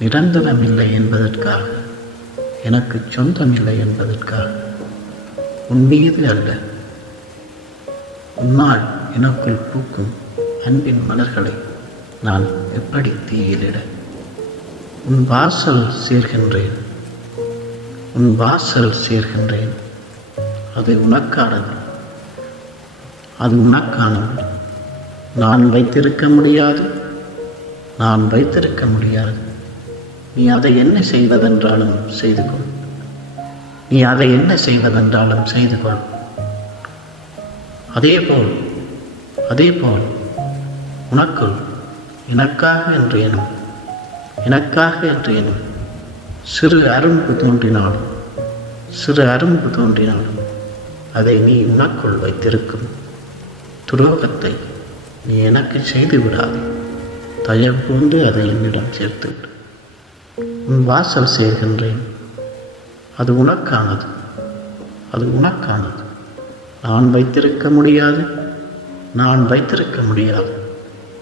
நிரந்தரமில்லை என்பதற்காக, எனக்கு சொந்தமில்லை என்பதற்காக, உன் மீது அல்ல, உன்னால் எனக்குள் பூக்கும் அன்பின் மலர்களை நான் எப்படி தீயிலிட? உன் வாசல் சேர்கின்றேன், உன் வாசல் சேர்கின்றேன். அது உனக்கானது, அது உனக்கானது. நான் வைத்திருக்க முடியாது, நான் வைத்திருக்க முடியாது. நீ அதை என்ன செய்வதென்றாலும் செய்து கொள், நீ அதை என்ன செய்வதென்றாலும் செய்து கொள். அதேபோல் உனக்குள் எனக்காக என்று எனும் சிறு அரும்பு தோன்றினாலும் அதை நீ உனக்குள் வைத்திருக்கும் துரோகத்தை நீ எனக்கு செய்து விடாதே. தயவு கொண்டு அதை என்னிடம் சேர்த்து விடு. உன் வாசல் சேர்கின்றேன், அது உனக்கானது, அது உனக்கானது. நான் வைத்திருக்க முடியாது, நான் வைத்திருக்க முடியாது.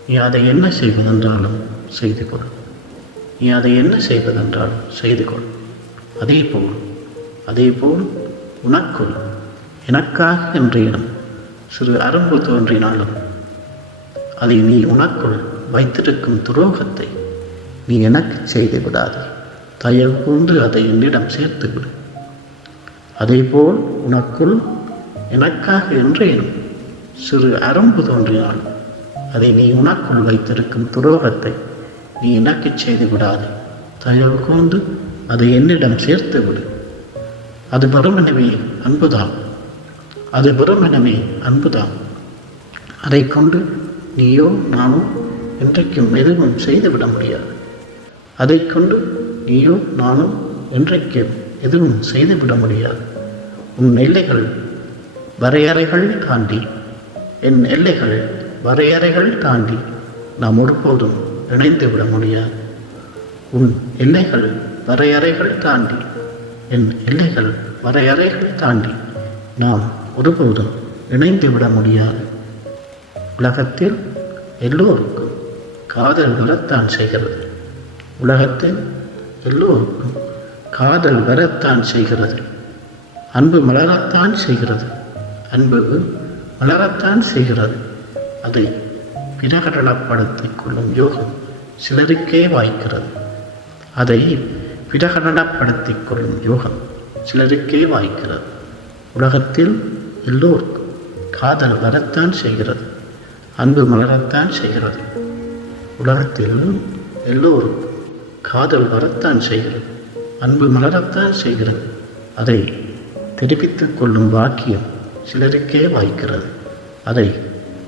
நீ அதை என்ன செய்வதென்றாலும் செய்து கொள், நீ அதை என்ன செய்வதென்றாலும் செய்து கொள். அதேபோல் உனக்குள் எனக்காக என்ற இடம் சிறு அரும்பு தோன்றினாலும் அதை நீ உனக்குள் வைத்திருக்கும் துரோகத்தை நீ எனக்கு செய்து விடாதே. தயவு கொண்டு அதை என்னிடம் சேர்த்து விடு. அதேபோல் உனக்குள் எனக்காக என்றேனும் சிறு அரும்பு தோன்றினாலும் அதை நீ உனக்குள் வைத்திருக்கும் துரோகத்தை நீ எனக்கு செய்து விடாதே. தயவு கொண்டு அதை என்னிடம் சேர்த்து விடு. அது வெறுமெனவே அன்புதான், அது வெறுமெனவே அன்புதான். அதை கொண்டு நீயோ நானோ என்றைக்கும் எதுவும் செய்துவிட முடியாது. அதை கொண்டு நீயோ நானோ என்றைக்கும் எதுவும் செய்துவிட முடியாது. உன் எல்லைகள் வரையறைகள் தாண்டி, என் எல்லைகள் வரையறைகள் தாண்டி நாம் ஒருபோதும் இணைந்து விட முடியாது. உன் எல்லைகள் வரையறைகள் தாண்டி, என் எல்லைகள் வரையறைகள் தாண்டி நாம் ஒருபோதும் இணைந்து விட முடியாது. உலகத்தில் எல்லோருக்கும் காதல் வரத்தான் செய்கிறது, உலகத்தில் எல்லோருக்கும் காதல் வரத்தான் செய்கிறது. அன்பு மலரத்தான் செய்கிறது, அன்பு மலரத்தான் செய்கிறது. அதை பிரகடனப்படுத்திக் கொள்ளும் யோகம் சிலருக்கே வாய்க்கிறது. அதை பிரகடனப்படுத்திக் கொள்ளும் யோகம் சிலருக்கே வாய்க்கிறது. உலகத்தில் எல்லோருக்கும் காதல் வரத்தான் செய்கிறது, அன்பு மலரத்தான் செய்கிறது. உலகத்தில் எல்லோருக்கும் காதல் வரத்தான் செய்கிறது, அன்பு மலரத்தான் செய்கிறது. அதை தெரிவித்துக் கொள்ளும் பாக்கியம் சிலருக்கே வாய்க்கிறது, அதை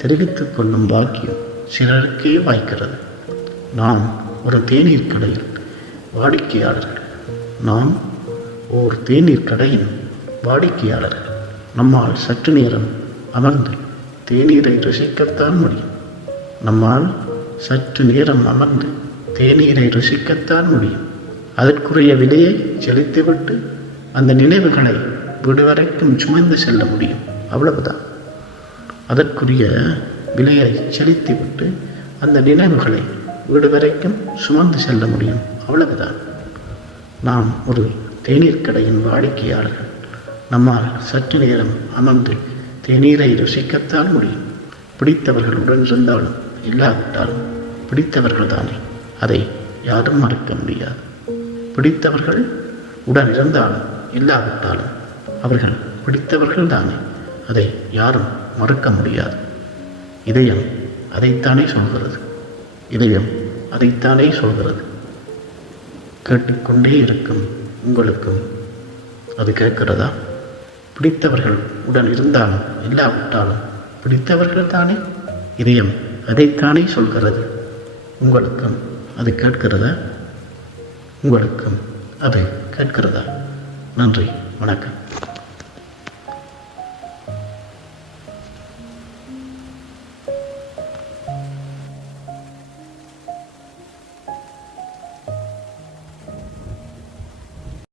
தெரிவித்துக் கொள்ளும் பாக்கியம் சிலருக்கே வாய்க்கிறது. நாம் ஒரு தேநீர் கடையில் வாடிக்கையாளர்கள், நாம் ஓர் தேநீர் கடையின் வாடிக்கையாளர்கள். நம்மால் சற்று நேரம் அமர்ந்து தேநீரை ருசிக்கத்தான் முடியும், நம்மால் சற்று நேரம் அமர்ந்து தேநீரை ருசிக்கத்தான் முடியும். அதற்குரிய விலையை செலுத்திவிட்டு அந்த நினைவுகளை வீடு வரைக்கும் சுமந்து செல்ல முடியும், அவ்வளவுதான். அதற்குரிய விலையை செலுத்திவிட்டு அந்த நினைவுகளை வீடு வரைக்கும் சுமந்து செல்ல முடியும், அவ்வளவுதான். நாம் ஒரு தேநீர் கடையின் வாடிக்கையாளர்கள், நம்மால் சற்று நேரம் அமர்ந்து தேநீரை ருசிக்கத்தான் முடியும். பிடித்தவர்களுடன் இருந்தாலும் இல்லாவிட்டாலும் பிடித்தவர்கள் தானே, அதை யாரும் மறக்க முடியாது. பிடித்தவர்கள் உடன் இருந்தாலும் இல்லாவிட்டாலும் அவர்கள் பிடித்தவர்கள் தானே, அதை யாரும் மறக்க முடியாது. இதயம் அதைத்தானே சொல்கிறது, இதயம் அதைத்தானே சொல்கிறது. கேட்டுக்கொண்டே இருக்கும் உங்களுக்கும் அது கேட்கிறதா? பிடித்தவர்கள் உடன் இருந்தாலும் இல்லாவிட்டாலும் பிடித்தவர்கள் தானே, இதயம் அதைத்தானே சொல்கிறது. உங்களுக்கும் அது கேட்கிறதா? உங்களுக்கும் அது கேட்கிறதா? நன்றி, வணக்கம்.